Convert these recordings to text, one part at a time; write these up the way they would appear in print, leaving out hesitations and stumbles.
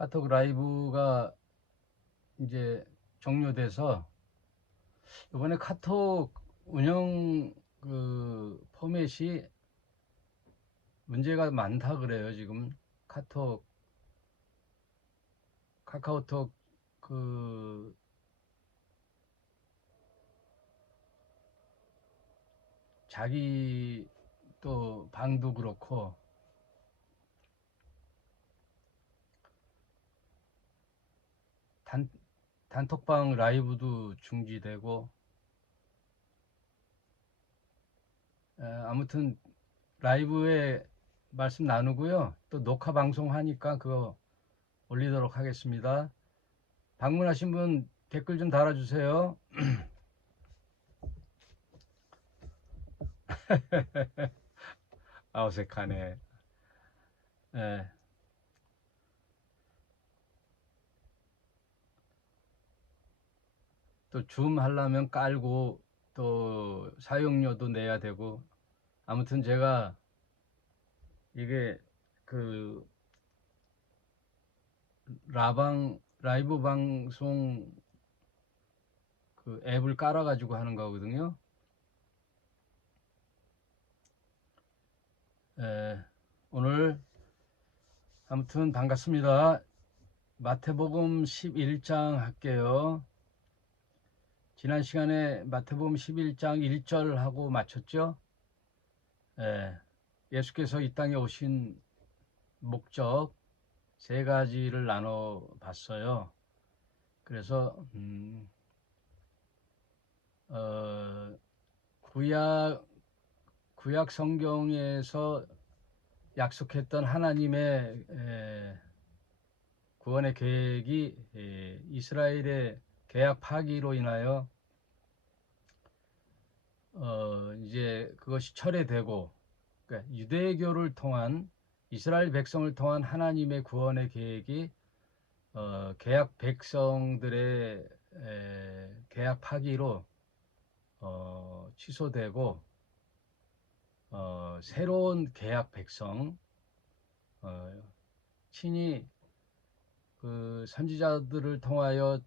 카톡 라이브가 이제 종료돼서 이번에 카톡 운영 포맷이 문제가 많다 그래요. 지금 카카오톡 자기 또 방도 그렇고 단톡방 라이브도 중지되고 아무튼 라이브에 말씀 나누고요. 또 녹화 방송 하니까 그거 올리도록 하겠습니다. 방문하신 분 댓글 좀 달아주세요. 어색하네. 예. 또 줌 하려면 깔고 또 사용료도 내야 되고 아무튼 제가 이게 그 라이브 방송 그 앱을 깔아 가지고 하는 거거든요. 오늘 아무튼 반갑습니다. 마태복음 11장 할게요. 지난 시간에 마태복음 11장 1절 하고 마쳤죠. 예수께서 이 땅에 오신 목적 세 가지를 나눠 봤어요. 그래서 구약 성경에서 약속했던 하나님의 구원의 계획이 이스라엘의 계약 파기로 인하여 이제 그것이 철회되고, 그러니까 유대교를 통한 이스라엘 백성을 통한 하나님의 구원의 계획이 계약 백성들의 계약 파기로 취소되고 새로운 계약 백성, 친히 그 선지자들을 통하여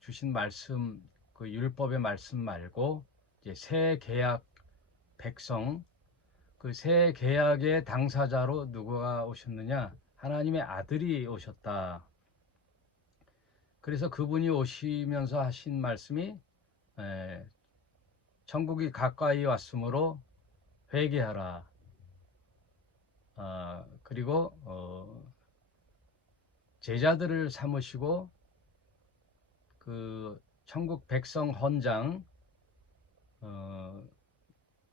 주신 말씀, 그 율법의 말씀 말고 이제 새 계약 백성, 그 새 계약의 당사자로 누구가 오셨느냐? 하나님의 아들이 오셨다. 그래서 그분이 오시면서 하신 말씀이 천국이 가까이 왔으므로 회개하라. 그리고 제자들을 삼으시고 그 천국 백성 헌장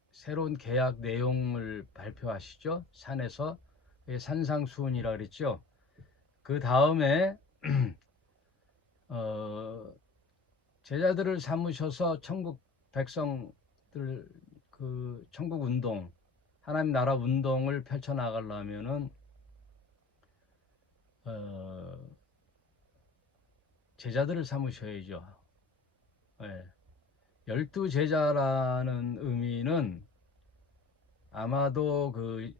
새로운 계약 내용을 발표하시죠. 산에서 산상수훈이라 그랬죠. 그 다음에 제자들을 삼으셔서 천국 백성들 그 천국 운동, 하나님 나라 운동을 펼쳐 나가려면은 제자들을 삼으셔야죠. 열두 제자라는 의미는 아마도 그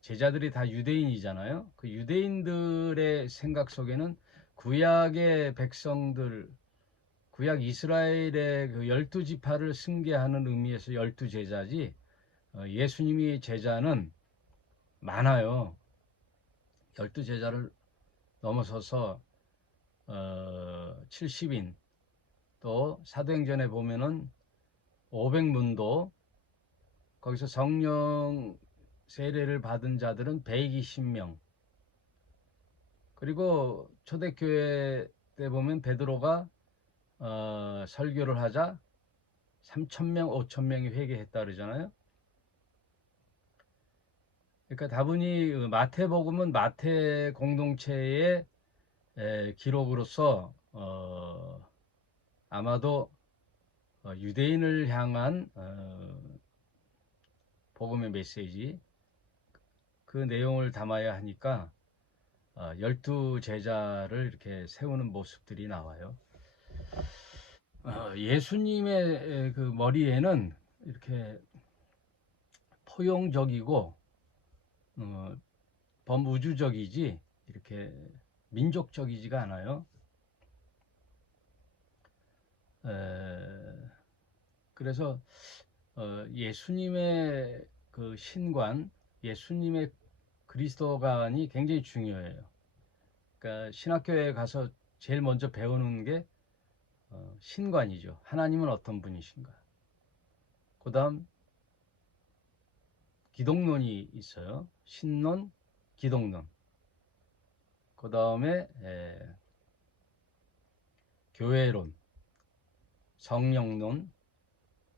제자들이 다 유대인이잖아요. 그 유대인들의 생각 속에는 구약의 백성들, 구약 이스라엘의 그 12지파를 승계하는 의미에서 12제자지, 예수님이 제자는 많아요. 12제자를 넘어서서 70인, 또 사도행전에 보면은 500문도, 거기서 성령 세례를 받은 자들은 120명, 그리고 초대교회 때 보면 베드로가 설교를 하자 3,000명, 5,000명이 회개했다 그러잖아요. 그러니까 다분히 마태복음은 마태 공동체의 기록으로서 아마도 유대인을 향한 복음의 메시지, 그 내용을 담아야 하니까 12제자를 이렇게 세우는 모습들이 나와요. 예수님의 그 머리에는 이렇게 포용적이고 범우주적이지 이렇게 민족적이지가 않아요. 그래서 예수님의 그 신관, 예수님의 그리스도관이 굉장히 중요해요. 그러니까 신학교에 가서 제일 먼저 배우는 게 신관이죠. 하나님은 어떤 분이신가. 그 다음 기독론이 있어요. 신론, 기독론. 그 다음에 교회론, 성령론,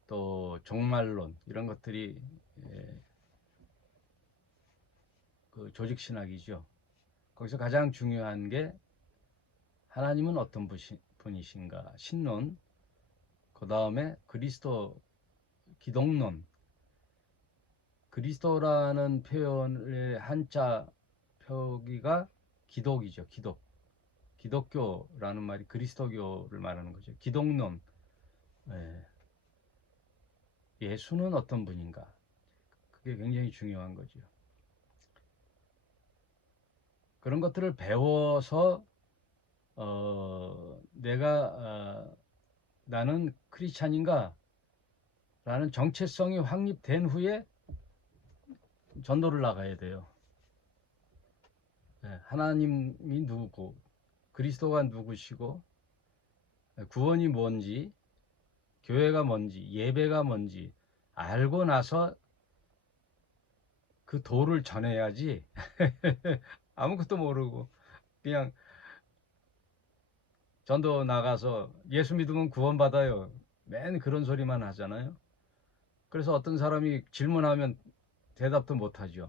또 종말론, 이런 것들이 그 조직신학이죠. 거기서 가장 중요한 게 하나님은 어떤 분이신가, 신론, 그 다음에 그리스도, 기독론. 그리스도라는 표현의 한자 표기가 기독이죠. 기독교라는 말이 그리스도교를 말하는 거죠. 기독론. 예수는 어떤 분인가. 그게 굉장히 중요한 거죠. 그런 것들을 배워서 나는 크리스찬인가 라는 정체성이 확립된 후에 전도를 나가야 돼요. 하나님이 누구고, 그리스도가 누구시고, 구원이 뭔지, 교회가 뭔지, 예배가 뭔지 알고 나서 그 도를 전해야지. 아무것도 모르고 그냥 전도 나가서 예수 믿으면 구원받아요, 맨 그런 소리만 하잖아요. 그래서 어떤 사람이 질문하면 대답도 못하죠.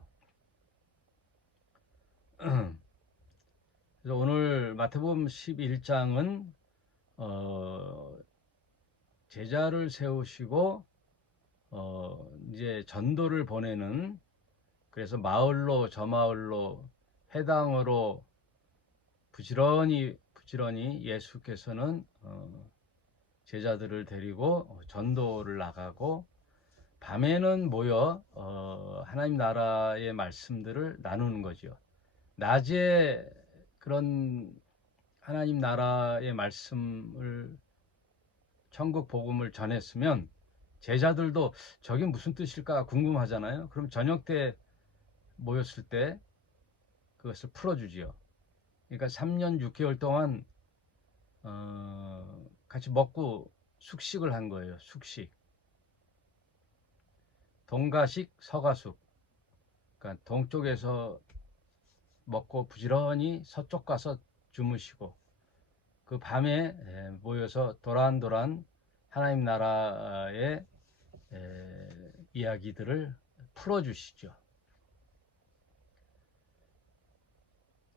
그래서 오늘 마태복음 11장은 제자를 세우시고 이제 전도를 보내는, 그래서 마을로 저 마을로 회당으로 부지런히 예수께서는 제자들을 데리고 전도를 나가고, 밤에는 모여 하나님 나라의 말씀들을 나누는 거죠. 낮에 그런 하나님 나라의 말씀을, 천국 복음을 전했으면 제자들도 저게 무슨 뜻일까 궁금하잖아요. 그럼 저녁 때 모였을 때 그것을 풀어주지요. 그러니까 3년 6개월 동안 같이 먹고 숙식을 한 거예요. 숙식. 동가식, 서가숙. 그러니까 동쪽에서 먹고 부지런히 서쪽 가서 주무시고, 그 밤에 모여서 도란도란 하나님 나라의 이야기들을 풀어주시죠.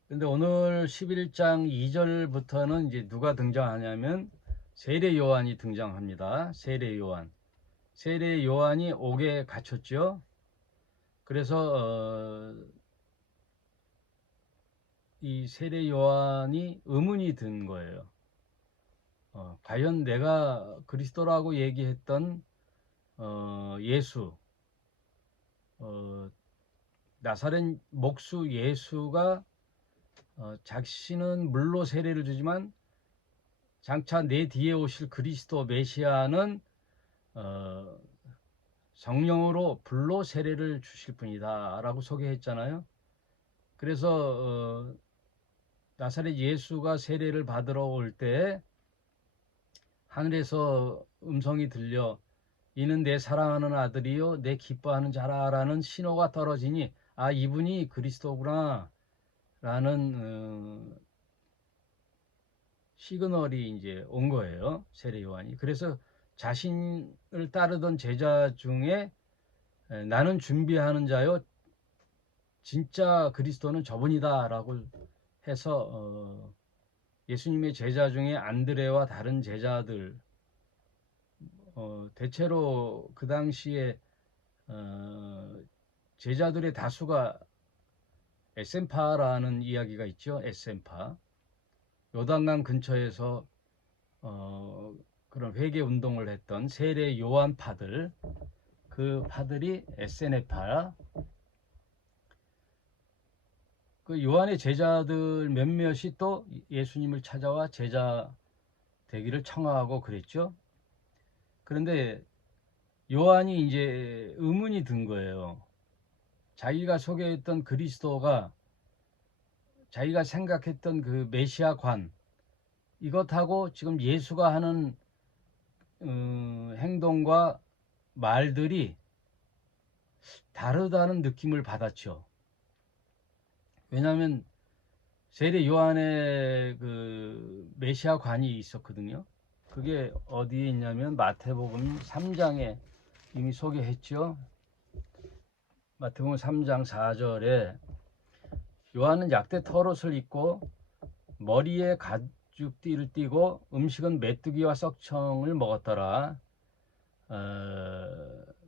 근데 오늘 11장 2절부터는 이제 누가 등장하냐면 세례 요한이 등장합니다. 세례 요한. 세례 요한이 옥에 갇혔죠. 그래서 이 세례 요한이 의문이 든 거예요. 과연 내가 그리스도라고 얘기했던 예수, 나사렛 목수 예수가 자신은 물로 세례를 주지만 장차 내 뒤에 오실 그리스도 메시아는 성령으로 불로 세례를 주실 분이다 라고 소개했잖아요. 그래서 나사렛 예수가 세례를 받으러 올 때 하늘에서 음성이 들려 이는 내 사랑하는 아들이요 내 기뻐하는 자라 라는 신호가 떨어지니, 아, 이분이 그리스도구나 라는 시그널이 이제 온 거예요. 세례 요한이. 그래서 자신을 따르던 제자 중에 나는 준비하는 자요 진짜 그리스도는 저분이다 라고 해서 예수님의 제자 중에 안드레와 다른 제자들, 대체로 그 당시에 제자들의 다수가 에센파라는 이야기가 있죠. 에센파. 요단강 근처에서 그런 회개 운동을 했던 세례 요한파들, 그 파들이 SNF파, 그 그 요한의 제자들 몇몇이 또 예수님을 찾아와 제자 되기를 청하고 그랬죠. 그런데 요한이 이제 의문이 든 거예요. 자기가 소개했던 그리스도가 자기가 생각했던 그 메시아관 이것하고 지금 예수가 하는 행동과 말들이 다르다는 느낌을 받았죠. 왜냐하면 세례 요한의 그 메시아관이 있었거든요. 그게 어디에 있냐면 마태복음 3장에 이미 소개했죠. 마태복음 3장 4절에 요한은 약대 털옷을 입고 머리에 가죽띠를 띠고 음식은 메뚜기와 썩청을 먹었더라.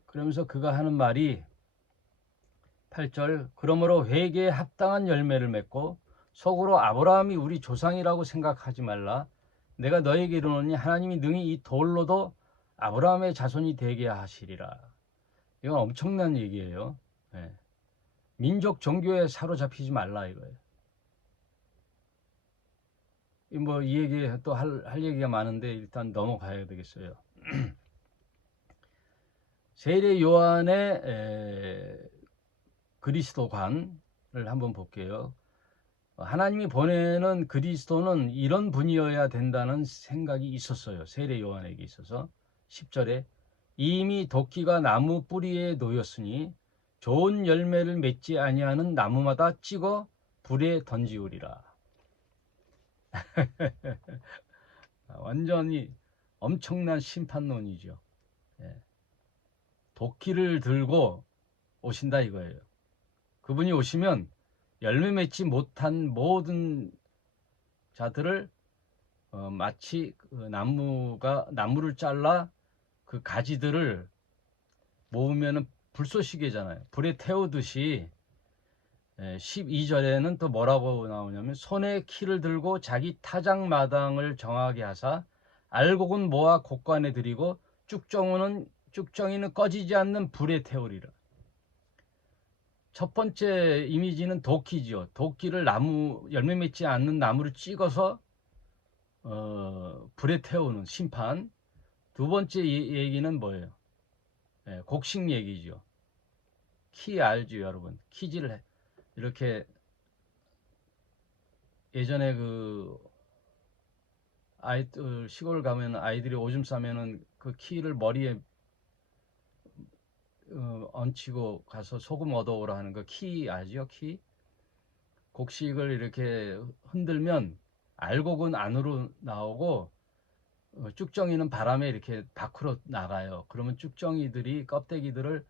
그러면서 그가 하는 말이 8절 그러므로 회개에 합당한 열매를 맺고 속으로 아브라함이 우리 조상이라고 생각하지 말라. 내가 너에게 이르노니 하나님이 능히 이 돌로도 아브라함의 자손이 되게 하시리라. 이건 엄청난 얘기예요. 네. 민족 종교에 사로잡히지 말라 이거예요. 뭐 이 얘기 또 할 얘기가 많은데 일단 넘어가야 되겠어요. 세례 요한의 그리스도관을 한번 볼게요. 하나님이 보내는 그리스도는 이런 분이어야 된다는 생각이 있었어요. 세례 요한에게 있어서 10절에 이미 도끼가 나무 뿌리에 놓였으니 좋은 열매를 맺지 아니하는 나무마다 찍어 불에 던지우리라. 완전히 엄청난 심판론이죠. 예. 도끼를 들고 오신다 이거예요. 그분이 오시면 열매 맺지 못한 모든 자들을 마치 그 나무를 잘라 그 가지들을 모으면은 불쏘시개잖아요. 불에 태우듯이 12절에는 또 뭐라고 나오냐면 손에 키를 들고 자기 타작마당을 정하게 하사 알곡은 모아 곡간에 들이고 쭉정이는 꺼지지 않는 불에 태우리라. 첫 번째 이미지는 도끼죠. 도끼를 열매 맺지 않는 나무를 찍어서 불에 태우는 심판. 두 번째 얘기는 뭐예요? 곡식 얘기죠. 키 알죠, 여러분? 키질 이렇게 예전에 그 아이들 시골 가면 아이들이 오줌 싸면은 그 키를 머리에 얹히고 가서 소금 얻어오라 하는 거 키 알죠? 키 곡식을 이렇게 흔들면 알곡은 안으로 나오고 쭉정이는 바람에 이렇게 밖으로 나가요. 그러면 쭉정이들이 껍데기들을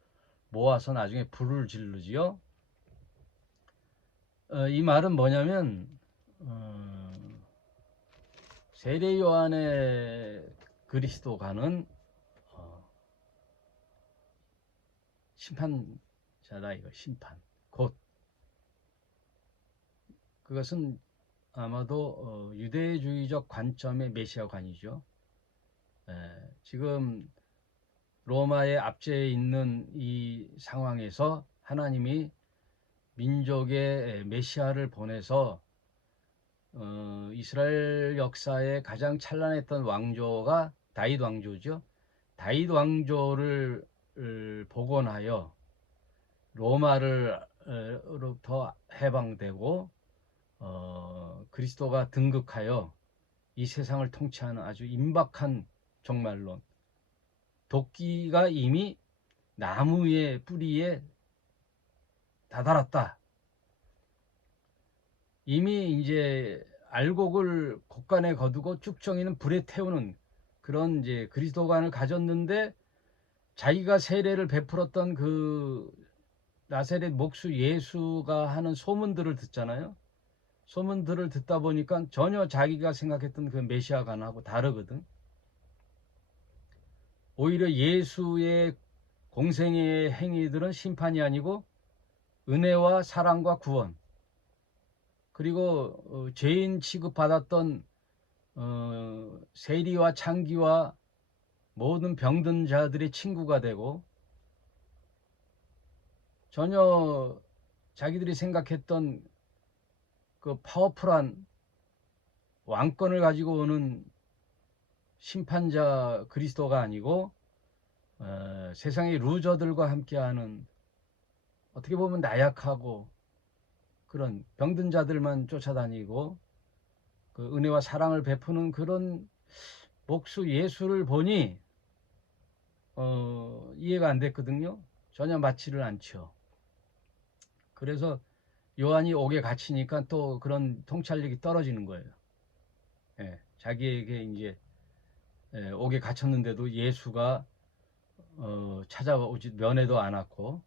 모아서 나중에 불을 지르지요. 이 말은 뭐냐면 세례 요한의 그리스도가는 심판자다 이거. 심판 곧 그것은 아마도 유대주의적 관점의 메시아관이죠. 지금 로마의 압제에 있는 이 상황에서 하나님이 민족의 메시아를 보내서 이스라엘 역사의 가장 찬란했던 왕조가 다윗 왕조죠. 다윗 왕조를 복원하여 로마로부터 해방되고 그리스도가 등극하여 이 세상을 통치하는 아주 임박한 종말론. 도끼가 이미 나무의 뿌리에 다다랐다. 이미 이제 알곡을 곡간에 거두고 쭉정이는 불에 태우는 그런 이제 그리스도관을 가졌는데 자기가 세례를 베풀었던 그 나사렛 목수 예수가 하는 소문들을 듣잖아요. 소문들을 듣다 보니까 전혀 자기가 생각했던 그 메시아관하고 다르거든. 오히려 예수의 공생의 행위들은 심판이 아니고 은혜와 사랑과 구원, 그리고 죄인 취급받았던 세리와 창기와 모든 병든 자들의 친구가 되고 전혀 자기들이 생각했던 그 파워풀한 왕권을 가지고 오는 심판자 그리스도가 아니고 세상의 루저들과 함께하는, 어떻게 보면 나약하고 그런 병든 자들만 쫓아다니고 그 은혜와 사랑을 베푸는 그런 목수 예수를 보니 이해가 안 됐거든요. 전혀 맞지를 않죠. 그래서 요한이 옥에 갇히니까 또 그런 통찰력이 떨어지는 거예요. 예, 자기에게 이제 옥에 갇혔는데도 예수가 찾아오지 면회도 안 왔고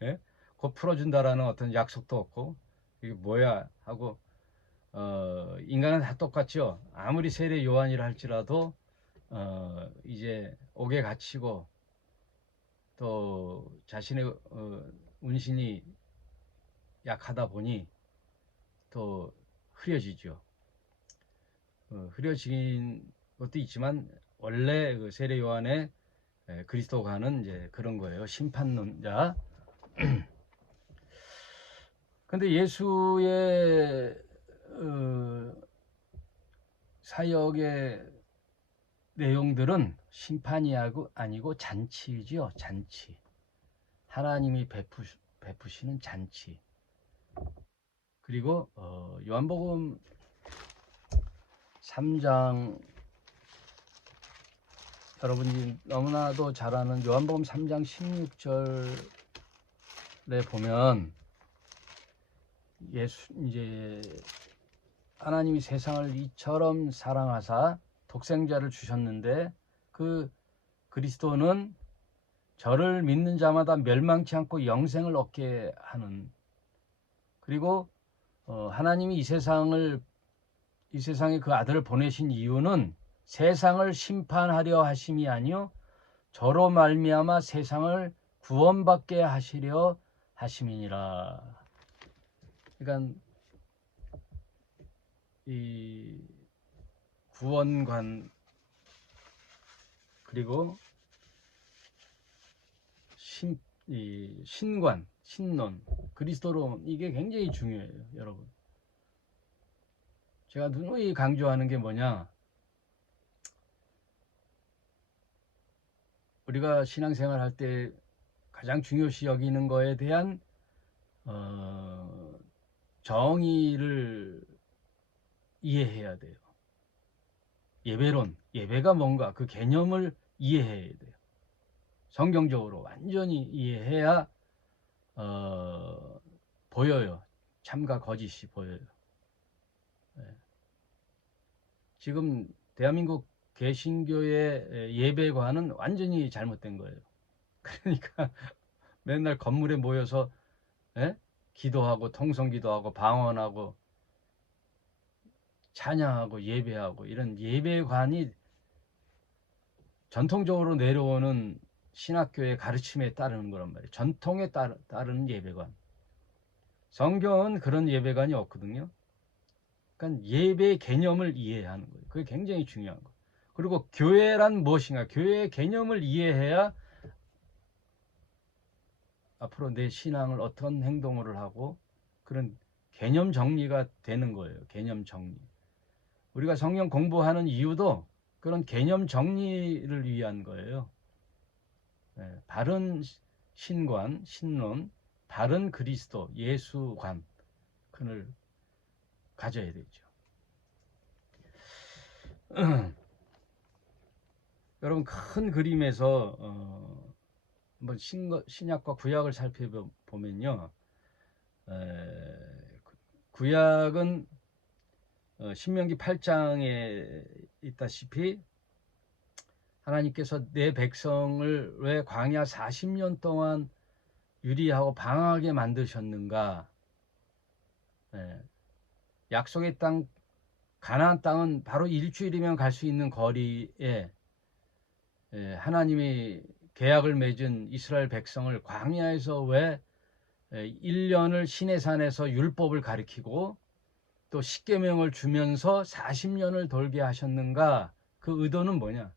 예? 곧 풀어준다라는 어떤 약속도 없고, 이게 뭐야 하고, 인간은 다 똑같죠. 아무리 세례 요한이라 할지라도 이제 옥에 갇히고 또 자신의 운신이 약하다 보니 또 흐려지죠. 흐려진 것도 있지만 원래 그 세례 요한의 그리스도가는 이제 그런 거예요. 심판론자. 근데 예수의 사역의 내용들은 심판이 아니고 잔치죠. 잔치. 하나님이 베푸시는 잔치. 그리고 요한복음 3장, 여러분이 너무나도 잘 아는 요한복음 3장 16절에 보면 이제 하나님이 세상을 이처럼 사랑하사 독생자를 주셨는데 그 그리스도는 저를 믿는 자마다 멸망치 않고 영생을 얻게 하는, 그리고 하나님이 이 세상에 그 아들을 보내신 이유는 세상을 심판하려 하심이 아니요 저로 말미암아 세상을 구원받게 하시려 하심이니라. 그러니까 이 구원관 그리고 신관, 신론, 그리스도론, 이게 굉장히 중요해요, 여러분. 제가 누누이 강조하는 게 뭐냐, 우리가 신앙생활 할 때 가장 중요시 여기는 거에 대한 정의를 이해해야 돼요. 예배론, 예배가 뭔가 그 개념을 이해해야 돼요. 성경적으로 완전히 이해해야 보여요. 참과 거짓이 보여요. 네. 지금 대한민국 개신교의 예배관은 완전히 잘못된 거예요. 그러니까 맨날 건물에 모여서 기도하고 통성기도하고 방언하고 찬양하고 예배하고, 이런 예배관이 전통적으로 내려오는 신학교의 가르침에 따르는 거란 말이에요. 전통에 따르는 예배관. 성경은 그런 예배관이 없거든요. 그러니까 예배의 개념을 이해하는 거예요. 그게 굉장히 중요한 거예요. 그리고 교회란 무엇인가, 교회의 개념을 이해해야 앞으로 내 신앙을 어떤 행동을 하고 그런 개념 정리가 되는 거예요. 개념 정리. 우리가 성경 공부하는 이유도 그런 개념 정리를 위한 거예요. 바른 신관, 신론, 바른 그리스도, 예수관, 그걸 가져야 되죠. 여러분, 큰 그림에서 한번 신약과 구약을 살펴보면요, 구약은 신명기 8장에 있다시피 하나님께서 내 백성을 왜 광야 40년 동안 유리하고 방황하게 만드셨는가. 약속의 땅 가나안 땅은 바로 일주일이면 갈 수 있는 거리에 하나님이 계약을 맺은 이스라엘 백성을 광야에서 왜 1년을 시내산에서 율법을 가리키고 또 십계명을 주면서 40년을 돌게 하셨는가. 그 의도는 뭐냐,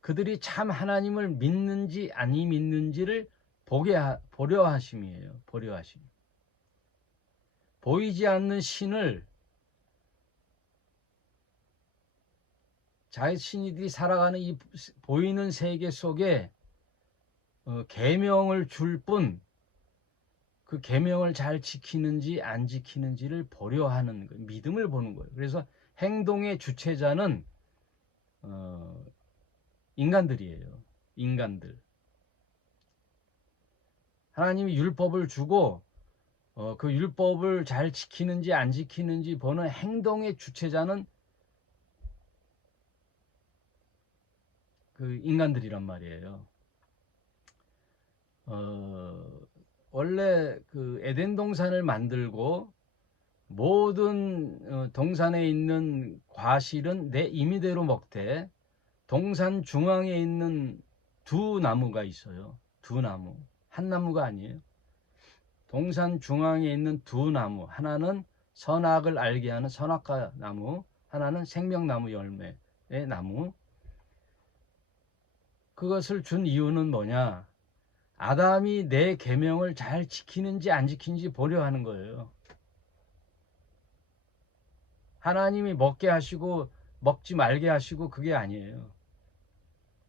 그들이 참 하나님을 믿는지 아니 믿는지를 보려 하심이에요. 보려 하심. 보이지 않는 신을 자신들이 살아가는 이 보이는 세계 속에 계명을 줄 뿐, 그 계명을 잘 지키는지 안 지키는지를 보려 하는 거예요. 믿음을 보는 거예요. 그래서 행동의 주체자는 인간들이에요. 인간들. 하나님이 율법을 주고 그 율법을 잘 지키는지 안 지키는지 보는 행동의 주체자는 그 인간들이란 말이에요. 원래 그 에덴 동산을 만들고 모든 동산에 있는 과실은 내 임의대로 먹되 동산 중앙에 있는 두 나무가 있어요. 두 나무. 한 나무가 아니에요. 동산 중앙에 있는 두 나무. 하나는 선악을 알게 하는 선악과 나무, 하나는 생명나무 열매의 나무. 그것을 준 이유는 뭐냐? 아담이 내 계명을 잘 지키는지 안 지키는지 보려 하는 거예요. 하나님이 먹게 하시고 먹지 말게 하시고 그게 아니에요.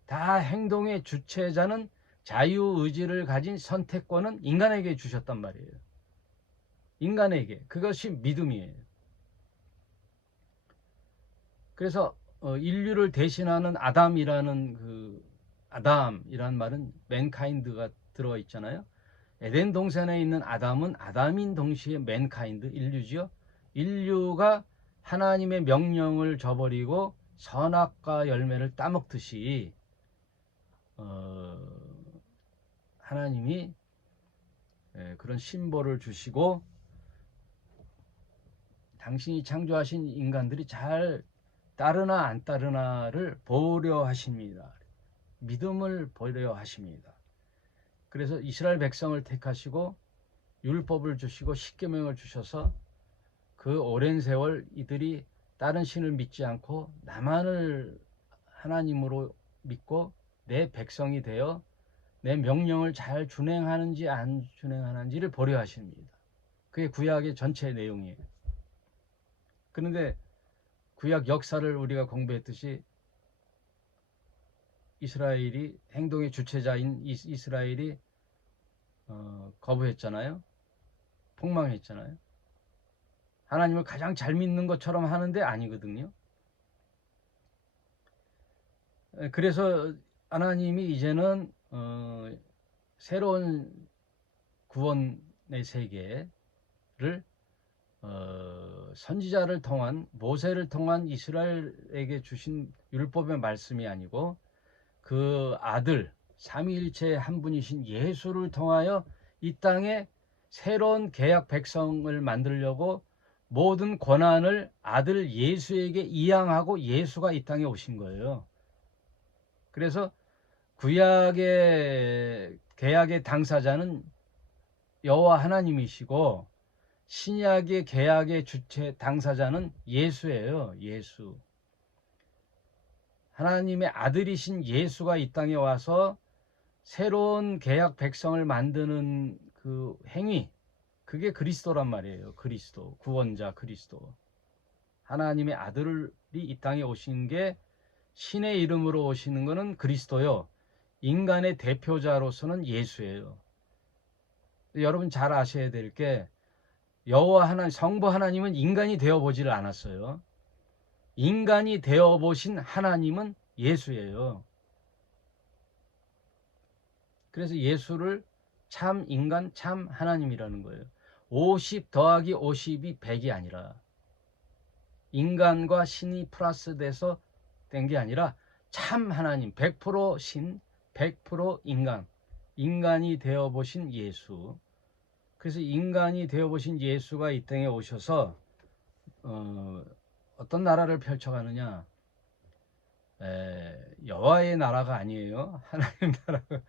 다 행동의 주체자는 자유의지를 가진 선택권은 인간에게 주셨단 말이에요. 인간에게. 그것이 믿음이에요. 그래서 인류를 대신하는 아담이라는 아담이란 말은 맨카인드가 들어있잖아요. 에덴 동산에 있는 아담은 아담인 동시에 맨카인드, 인류지요. 인류가 하나님의 명령을 저버리고 선악과 열매를 따먹듯이 하나님이 그런 심벌을 주시고 당신이 창조하신 인간들이 잘 따르나 안 따르나를 보려 하십니다. 믿음을 보려 하십니다. 그래서 이스라엘 백성을 택하시고 율법을 주시고 십계명을 주셔서 그 오랜 세월 이들이 다른 신을 믿지 않고 나만을 하나님으로 믿고 내 백성이 되어 내 명령을 잘 준행하는지 안 준행하는지를 보려 하십니다. 그게 구약의 전체 내용이에요. 그런데 구약 역사를 우리가 공부했듯이 이스라엘이 행동의 주체자인 이스라엘이 거부했잖아요. 폭망했잖아요. 하나님을 가장 잘 믿는 것처럼 하는데 아니거든요. 그래서 하나님이 이제는 새로운 구원의 세계를 선지자를 통한 모세를 통한 이스라엘에게 주신 율법의 말씀이 아니고 그 아들 삼위일체 한 분이신 예수를 통하여 이 땅에 새로운 계약 백성을 만들려고 모든 권한을 아들 예수에게 이양하고 예수가 이 땅에 오신 거예요. 그래서 구약의 계약의 당사자는 여호와 하나님이시고 신약의 계약의 주체 당사자는 예수예요. 예수. 하나님의 아들이신 예수가 이 땅에 와서 새로운 계약 백성을 만드는 그 행위, 그게 그리스도란 말이에요. 그리스도, 구원자 그리스도. 하나님의 아들이 이 땅에 오신 게 신의 이름으로 오시는 것은 그리스도요. 인간의 대표자로서는 예수예요. 여러분 잘 아셔야 될 게 여호와 하나님, 성부 하나님은 인간이 되어보지를 않았어요. 인간이 되어보신 하나님은 예수예요. 그래서 예수를 참 인간, 참 하나님이라는 거예요. 50 더하기 50이 100이 아니라 인간과 신이 플러스 돼서 된 게 아니라 참 하나님, 100% 신, 100% 인간, 인간이 되어보신 예수. 그래서 인간이 되어보신 예수가 이 땅에 오셔서 어떤 나라를 펼쳐가느냐. 여호와의 나라가 아니에요. 하나님 나라가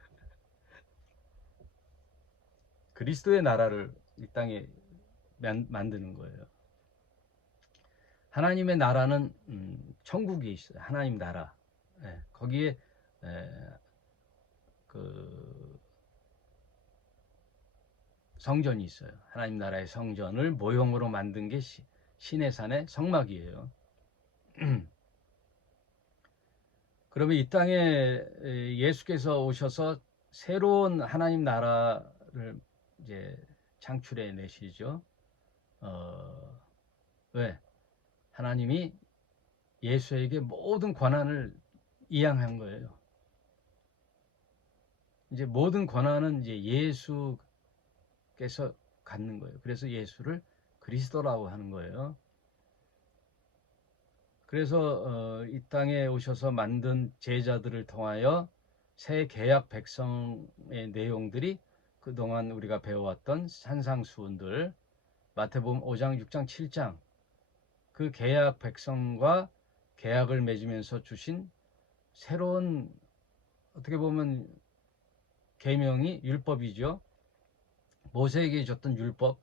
그리스도의 나라를 이 땅에 만드는 거예요. 하나님의 나라는 천국이 있어요. 하나님 나라. 거기에 그 성전이 있어요. 하나님 나라의 성전을 모형으로 만든 게 시내산의 성막이에요. 그러면 이 땅에 예수께서 오셔서 새로운 하나님 나라를 이제 창출해 내시죠. 왜? 하나님이 예수에게 모든 권한을 이양한 거예요. 이제 모든 권한은 이제 예수께서 갖는 거예요. 그래서 예수를 그리스도라고 하는 거예요. 그래서 이 땅에 오셔서 만든 제자들을 통하여 새 계약 백성의 내용들이 그동안 우리가 배워왔던 산상수훈들, 마태복음 5장, 6장, 7장, 그 계약 백성과 계약을 맺으면서 주신 새로운, 어떻게 보면 계명이 율법이죠. 모세에게 줬던 율법이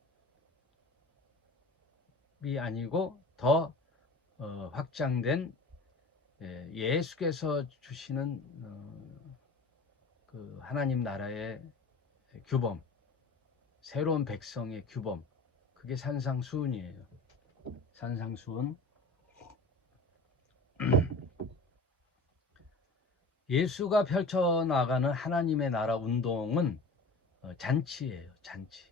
아니고 더 확장된 예수께서 주시는 그 하나님 나라의 규범, 새로운 백성의 규범, 그게 산상수훈이에요. 산상수훈. 예수가 펼쳐나가는 하나님의 나라 운동은 잔치예요. 잔치.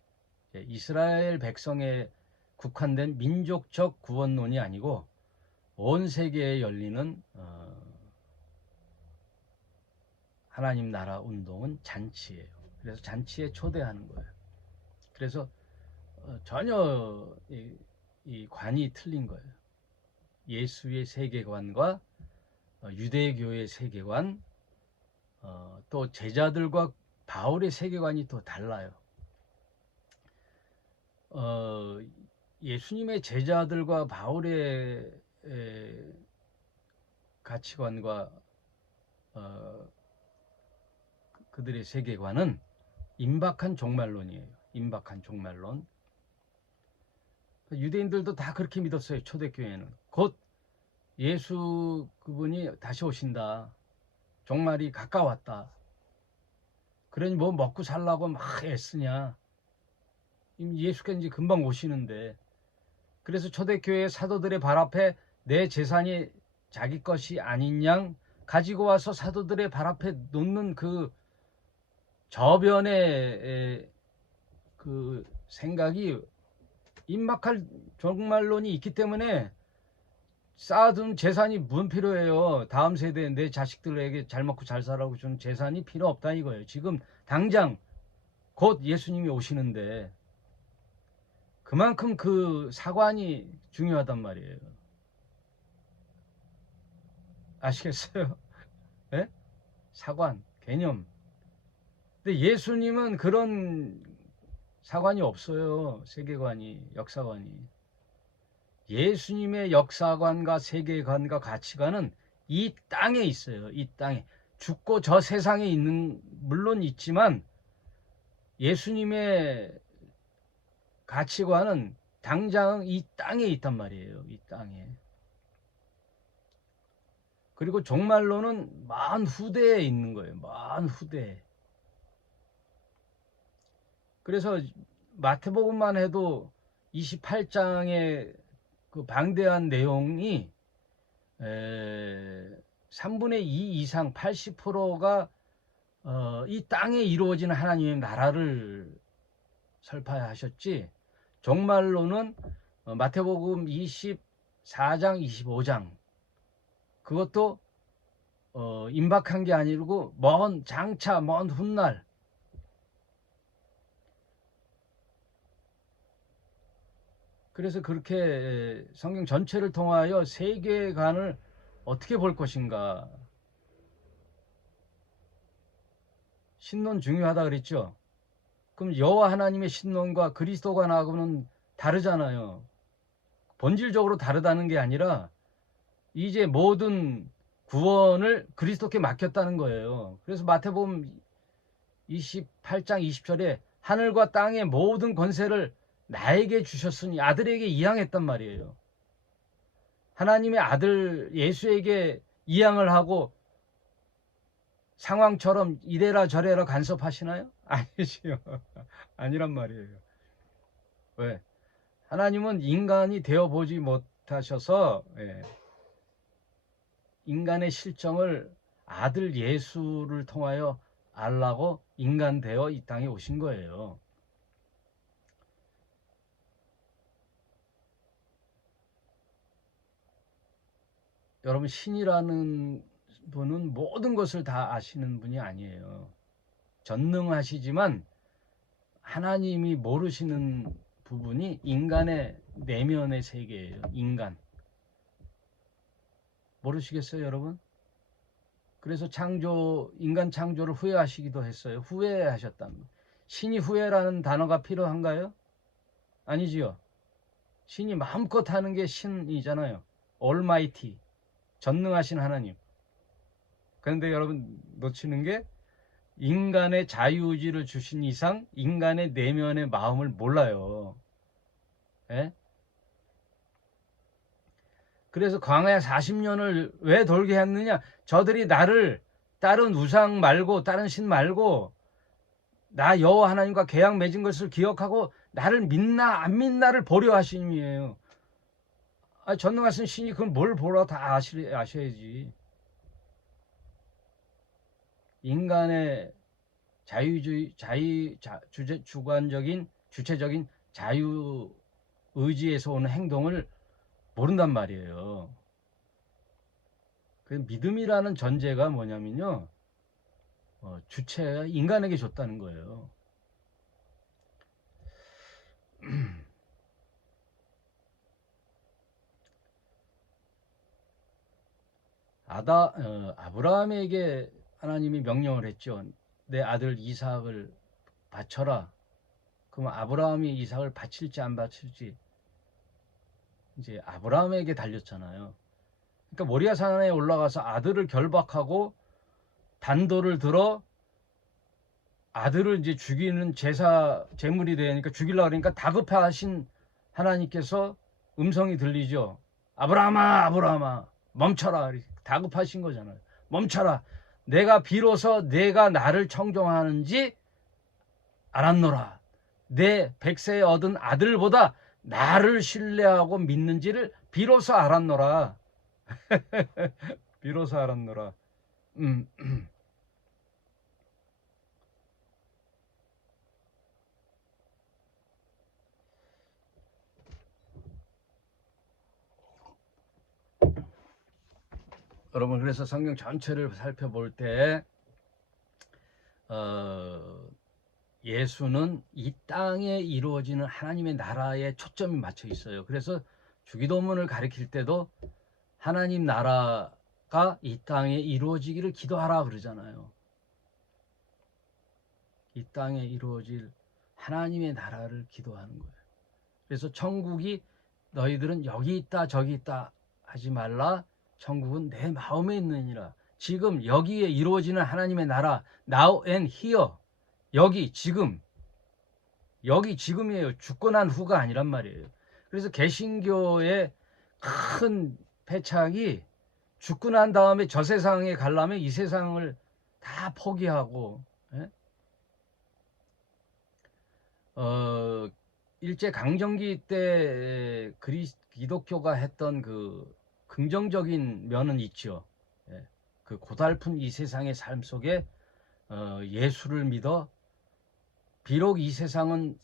이스라엘 백성에 국한된 민족적 구원론이 아니고 온 세계에 열리는 하나님 나라 운동은 잔치예요. 그래서 잔치에 초대하는 거예요. 그래서 전혀 이 관이 틀린 거예요. 예수의 세계관과 유대교의 세계관, 또 제자들과 바울의 세계관이 또 달라요. 예수님의 제자들과 바울의 가치관과 그들의 세계관은 임박한 종말론이에요. 임박한 종말론. 유대인들도 다 그렇게 믿었어요. 초대교회는. 곧 예수 그분이 다시 오신다. 종말이 가까웠다. 그러니 뭐 먹고 살라고 막 애쓰냐. 예수께서 이제 금방 오시는데. 그래서 초대교회 사도들의 발 앞에 내 재산이 자기 것이 아닌 양 가지고 와서 사도들의 발 앞에 놓는 그 저변의 그 생각이 임박할 종말론이 있기 때문에 쌓아둔 재산이 뭔 필요해요. 다음 세대에 내 자식들에게 잘 먹고 잘 살라고 주는 재산이 필요 없다 이거예요. 지금 당장 곧 예수님이 오시는데 그만큼 그 사관이 중요하단 말이에요. 아시겠어요? 네? 사관, 개념. 근데 예수님은 그런 사관이 없어요. 세계관이, 역사관이. 예수님의 역사관과 세계관과 가치관은 이 땅에 있어요. 이 땅에. 죽고 저 세상에 있는, 물론 있지만 예수님의 가치관은 당장 이 땅에 있단 말이에요. 이 땅에. 그리고 종말론은 먼 후대에 있는 거예요. 먼 후대에. 그래서 마태복음만 해도 28장의 그 방대한 내용이 3분의 2 이상 80%가 이 땅에 이루어지는 하나님의 나라를 설파하셨지, 종말로는 마태복음 24장 25장 그것도 임박한 게 아니고 먼 장차 먼 훗날, 그래서 그렇게 성경 전체를 통하여 세계관을 어떻게 볼 것인가. 신론 중요하다 그랬죠. 그럼 여호와 하나님의 신론과 그리스도관하고는 다르잖아요. 본질적으로 다르다는 게 아니라 이제 모든 구원을 그리스도께 맡겼다는 거예요. 그래서 마태복음 28장 20절에 하늘과 땅의 모든 권세를 나에게 주셨으니 아들에게 이양했단 말이에요. 하나님의 아들 예수에게 이양을 하고 상황처럼 이래라 저래라 간섭하시나요? 아니지요. 아니란 말이에요. 왜? 하나님은 인간이 되어보지 못하셔서 인간의 실정을 아들 예수를 통하여 알라고 인간 되어 이 땅에 오신 거예요. 여러분, 신이라는 분은 모든 것을 다 아시는 분이 아니에요. 전능하시지만 하나님이 모르시는 부분이 인간의 내면의 세계예요. 모르시겠어요, 여러분? 그래서 인간 창조를 후회하시기도 했어요. 후회하셨답니다. 신이 후회라는 단어가 필요한가요? 아니지요. 신이 마음껏 하는 게 신이잖아요. 올마이티, 전능하신 하나님. 그런데 여러분 놓치는 게 인간의 자유의지를 주신 이상 인간의 내면의 마음을 몰라요. 예? 그래서 광야 40년을 왜 돌게 했느냐? 저들이 나를 다른 우상 말고 다른 신 말고 나 여호와 하나님과 계약 맺은 것을 기억하고 나를 믿나 안 믿나를 보려 하심이에요. 전능하신 신이 그걸 뭘 보러 다 아셔야지. 인간의 주관적인 주체적인 자유 의지에서 오는 행동을 모른단 말이에요. 그 믿음이라는 전제가 뭐냐면요, 주체가 인간에게 줬다는 거예요. 아브라함에게 하나님이 명령을 했죠. 내 아들 이삭을 바쳐라. 그럼 아브라함이 이삭을 바칠지 안 바칠지 이제 아브라함에게 달렸잖아요. 그러니까 모리아 산에 올라가서 아들을 결박하고 단도를 들어 아들을 이제 죽이는 제물이 되니까 죽이려고 그러니까 다급하신 하나님께서 음성이 들리죠. 아브라함아, 아브라함아, 멈춰라. 다급하신 거잖아요. 멈춰라. 내가 나를 청종하는지 알았노라. 내 백세에 얻은 아들보다 나를 신뢰하고 믿는지를 비로소 알았노라. 비로소 알았노라. 여러분, 그래서 성경 전체를 살펴볼 때 예수는 이 땅에 이루어지는 하나님의 나라에 초점이 맞춰 있어요. 그래서 주기도문을 가리킬 때도 하나님 나라가 이 땅에 이루어지기를 기도하라 그러잖아요. 이 땅에 이루어질 하나님의 나라를 기도하는 거예요. 그래서 천국이 너희들은 여기 있다 저기 있다 하지 말라. 천국은 내 마음에 있느니라. 지금 여기에 이루어지는 하나님의 나라, now and here, 여기 지금, 여기 지금이에요. 죽고 난 후가 아니란 말이에요. 그래서 개신교의 큰 패착이 죽고 난 다음에 저 세상에 가려면 이 세상을 다 포기하고, 일제 강점기 때 기독교가 했던 그 긍정적인 면은 있죠. 그 고달픈 이 세상의 삶 속에 예수를 믿어 비록 이 세상은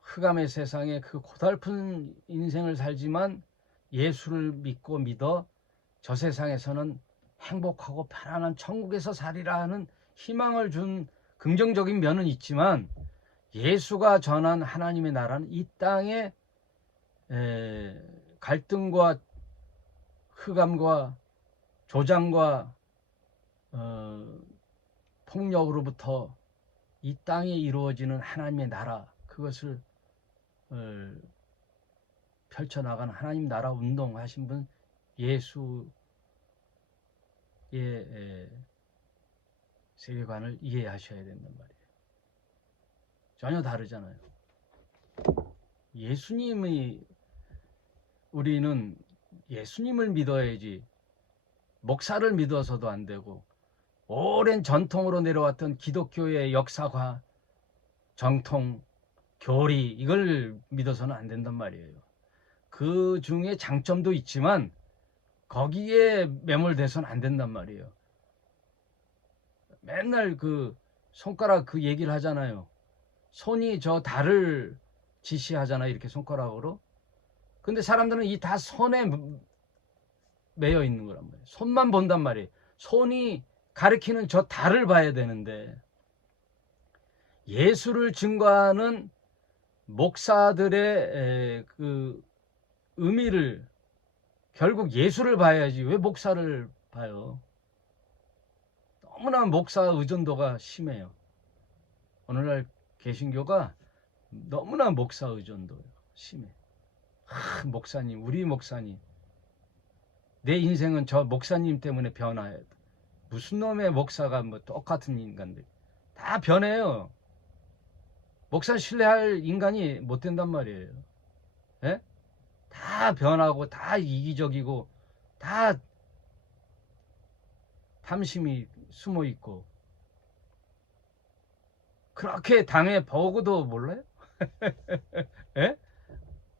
흑암의 세상에 그 고달픈 인생을 살지만 예수를 믿고 믿어 저 세상에서는 행복하고 편안한 천국에서 살리라 하는 희망을 준 긍정적인 면은 있지만 예수가 전한 하나님의 나라는 이 땅에 갈등과 흑암과 조장과 폭력으로부터 이 땅에 이루어지는 하나님의 나라, 그것을 펼쳐나가는 하나님 나라 운동 하신 분 예수의 세계관을 이해하셔야 된단 말이에요. 전혀 다르잖아요. 우리는 예수님을 믿어야지 목사를 믿어서도 안 되고 오랜 전통으로 내려왔던 기독교의 역사과 정통, 교리 이걸 믿어서는 안 된단 말이에요. 그 중에 장점도 있지만 거기에 매몰돼서는 안 된단 말이에요. 맨날 그 손가락 그 얘기를 하잖아요. 손이 저 달을 지시하잖아요. 이렇게 손가락으로. 근데 사람들은 이 다 손에 매여 있는 거란 말이에요. 손만 본단 말이에요. 손이 가리키는 저 달을 봐야 되는데 예수를 증거하는 목사들의 그 의미를 결국 예수를 봐야지 왜 목사를 봐요. 너무나 목사 의존도가 심해요. 오늘날 개신교가 너무나 목사 의존도가 심해. 목사님, 우리 목사님, 내 인생은 저 목사님 때문에 변화해. 무슨 놈의 목사가 뭐 똑같은 인간들 다 변해요. 목사 신뢰할 인간이 못 된단 말이에요. 예? 다 변하고 다 이기적이고 다 탐심이 숨어 있고 그렇게 당해 보고도 몰라요? 예?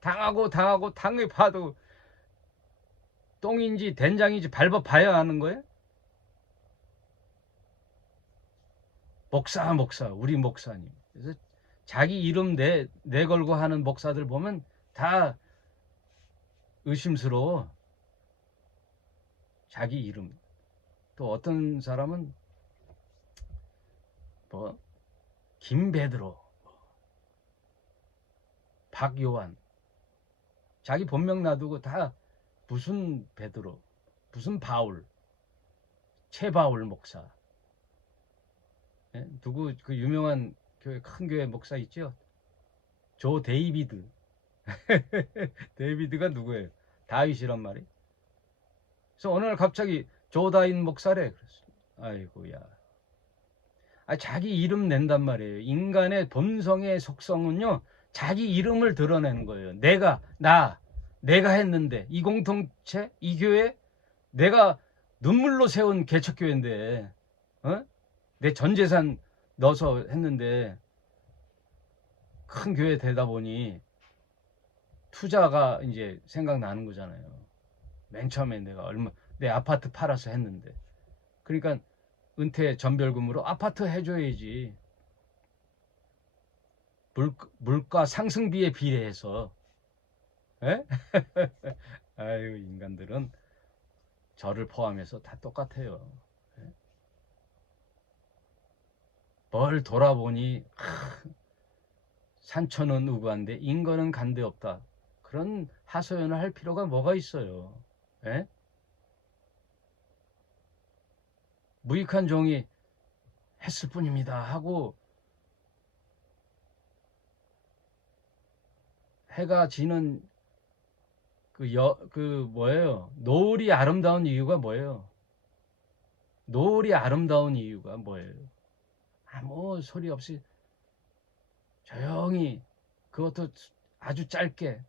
당하고 당해 봐도 똥인지 된장인지 밟아 봐야 하는 거예요? 목사 우리 목사님. 그래서 자기 이름 내걸고 하는 목사들 보면 다 의심스러워. 자기 이름. 또 어떤 사람은 뭐 김베드로, 박요한 자기 본명 놔두고 다 무슨 베드로, 무슨 바울, 최바울 목사. 예? 누구 그 유명한 교회 큰 교회 목사 있죠? 조 데이비드. 데이비드가 누구예요? 다윗이란 말이. 그래서 어느 날 갑자기 조다인 목사래. 그랬어. 아이고야. 자기 이름 낸단 말이에요. 인간의 본성의 속성은요, 자기 이름을 드러내는 거예요. 내가 했는데, 이 공동체, 이 교회, 내가 눈물로 세운 개척교회인데, 어? 내 전 재산 넣어서 했는데, 큰 교회 되다 보니, 투자가 이제 생각나는 거잖아요. 맨 처음에 내 아파트 팔아서 했는데. 그러니까, 은퇴 전별금으로 아파트 해줘야지. 물가 상승비에 비례해서. 에? 아유, 인간들은 저를 포함해서 다 똑같아요. 에? 뭘 돌아보니 산천은 우구한데 인거는 간데 없다. 그런 하소연을 할 필요가 뭐가 있어요. 에? 무익한 종이 했을 뿐입니다 하고 해가 지는 그 뭐예요? 노을이 아름다운 이유가 뭐예요? 노을이 아름다운 이유가 뭐예요? 아무 소리 없이 조용히 그것도 아주 짧게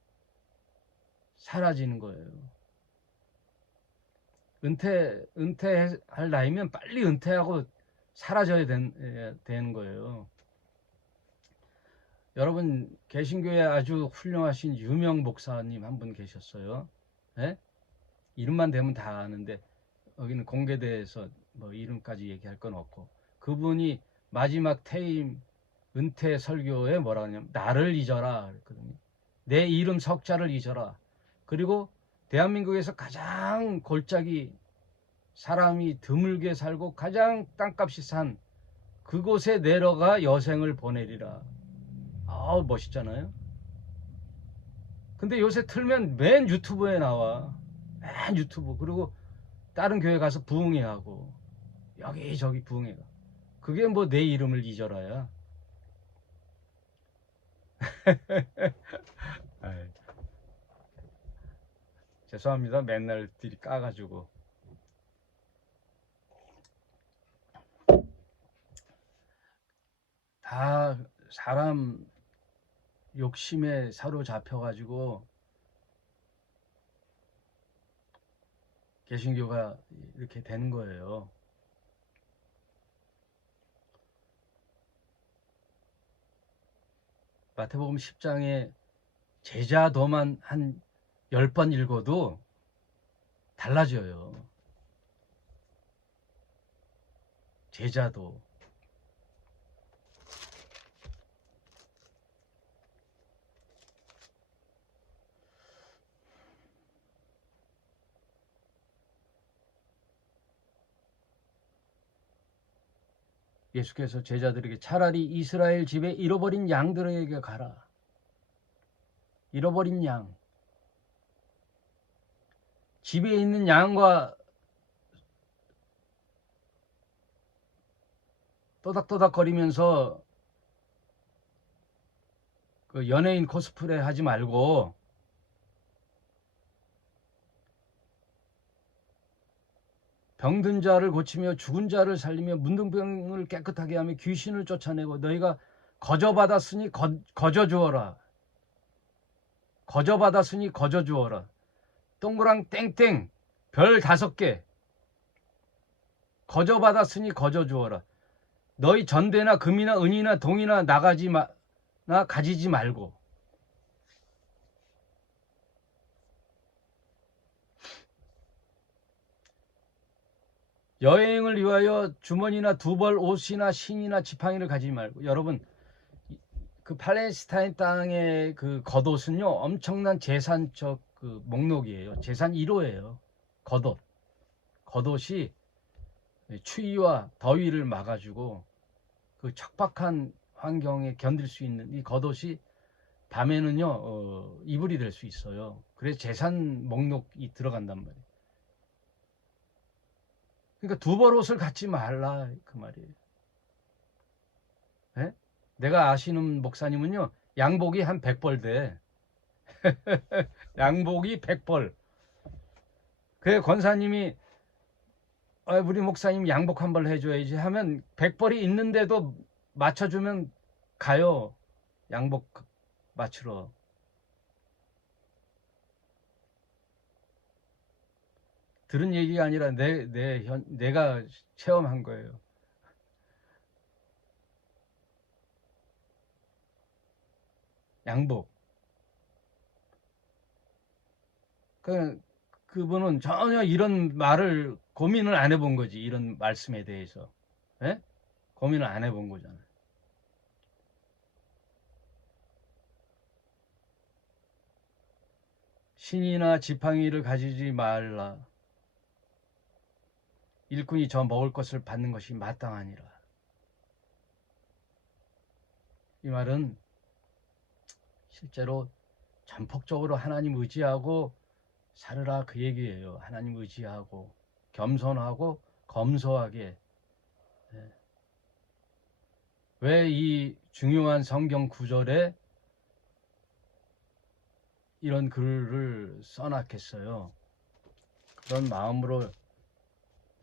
사라지는 거예요. 은퇴할 나이면 빨리 은퇴하고 사라져야 되는 거예요. 여러분 개신교에 아주 훌륭하신 유명 목사님 한 분 계셨어요. 예? 이름만 대면 다 아는데 여기는 공개돼서 뭐 이름까지 얘기할 건 없고 그분이 마지막 퇴임 은퇴 설교에 뭐라 하냐면 나를 잊어라 그랬거든요. 내 이름 석자를 잊어라. 그리고 대한민국에서 가장 골짜기 사람이 드물게 살고 가장 땅값이 산 그곳에 내려가 여생을 보내리라. 멋있잖아요. 근데 요새 틀면 맨 유튜브에 나와. 맨 유튜브. 그리고 다른 교회 가서 부흥회하고 여기저기 부흥회가. 그게 뭐 내 이름을 잊어라야. 아이, 죄송합니다. 맨날 들이 까가지고. 다 사람 욕심에 사로잡혀가지고 개신교가 이렇게 되는 거예요. 마태복음 10장에 제자도만 한 10번 읽어도 달라져요. 제자도. 예수께서 제자들에게 차라리 이스라엘 집에 잃어버린 양들에게 가라. 잃어버린 양. 집에 있는 양과 또닥또닥거리면서 그 연예인 코스프레 하지 말고 병든 자를 고치며 죽은 자를 살리며 문둥병을 깨끗하게 하며 귀신을 쫓아내고 너희가 거저받았으니 거저 주어라. 거저받았으니 거저 주어라. 동그랑 땡땡 별 5개. 거저받았으니 거저 주어라. 너희 전대나 금이나 은이나 동이나 나 가지지 말고. 여행을 위하여 주머니나 두벌 옷이나 신이나 지팡이를 가지지 말고. 여러분, 그 팔레스타인 땅의 그 겉옷은요 엄청난 재산적 그 목록이에요. 재산 1호예요. 겉옷. 겉옷이 추위와 더위를 막아주고 그 척박한 환경에 견딜 수 있는 이 겉옷이 밤에는요 이불이 될 수 있어요. 그래서 재산 목록이 들어간단 말이에요. 그러니까 두벌 옷을 갖지 말라 그 말이에요. 네? 내가 아시는 목사님은요 양복이 한 100벌 돼. 양복이 100벌. 그래 권사님이 우리 목사님 양복 한 벌 해줘야지 하면 100벌이 있는데도 맞춰주면 가요. 양복 맞추러. 들은 얘기가 아니라 내가 체험한 거예요. 양복. 그분은 전혀 이런 말을 고민을 안 해본 거지. 이런 말씀에 대해서. 예? 고민을 안 해본 거잖아요. 신이나 지팡이를 가지지 말라. 일꾼이 저 먹을 것을 받는 것이 마땅하니라. 이 말은 실제로 전폭적으로 하나님 의지하고 살으라 그 얘기예요. 하나님 의지하고 겸손하고 검소하게. 왜 이 중요한 성경 구절에 이런 글을 써놨겠어요? 그런 마음으로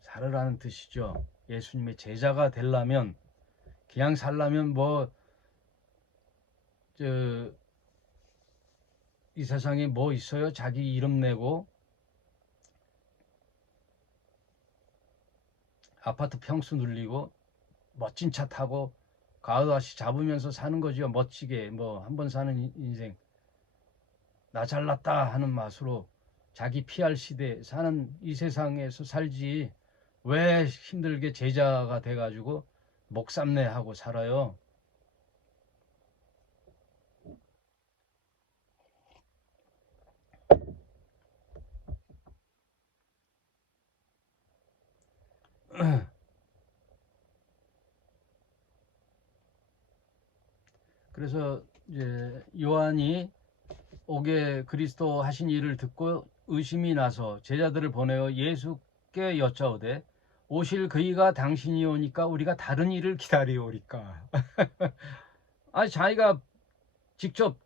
살으라는 뜻이죠. 예수님의 제자가 되려면 그냥 살려면 이 세상에 뭐 있어요? 자기 이름 내고 아파트 평수 늘리고 멋진 차 타고 가을아씨 잡으면서 사는 거죠. 멋지게 한 번 사는 인생. 나 잘났다 하는 맛으로 자기 PR 시대 사는 이 세상에서 살지 왜 힘들게 제자가 돼가지고 목삼내 하고 살아요. 그래서 이제 요한이 옥에 그리스도 하신 일을 듣고 의심이 나서 제자들을 보내어 예수께 여짜오되 오실 그이가 당신이 오니까 우리가 다른 일을 기다리오리까. 아니 자기가 직접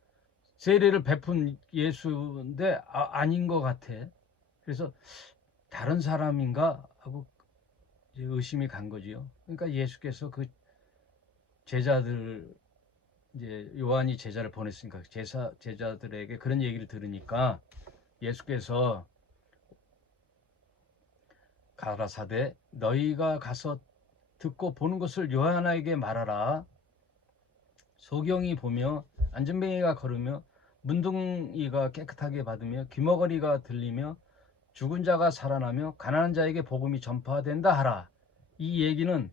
세례를 베푼 예수인데 아닌 것 같아. 그래서 다른 사람인가 하고 의심이 간 거지요. 그러니까 예수께서 그 제자들 이제 요한이 제자를 보냈으니까 제자들에게 그런 얘기를 들으니까 예수께서 가라사대 너희가 가서 듣고 보는 것을 요한에게 말하라. 소경이 보며 안전뱅이가 걸으며 문둥이가 깨끗하게 받으며 귀머거리가 들리며 죽은 자가 살아나며 가난한 자에게 복음이 전파된다 하라. 이 얘기는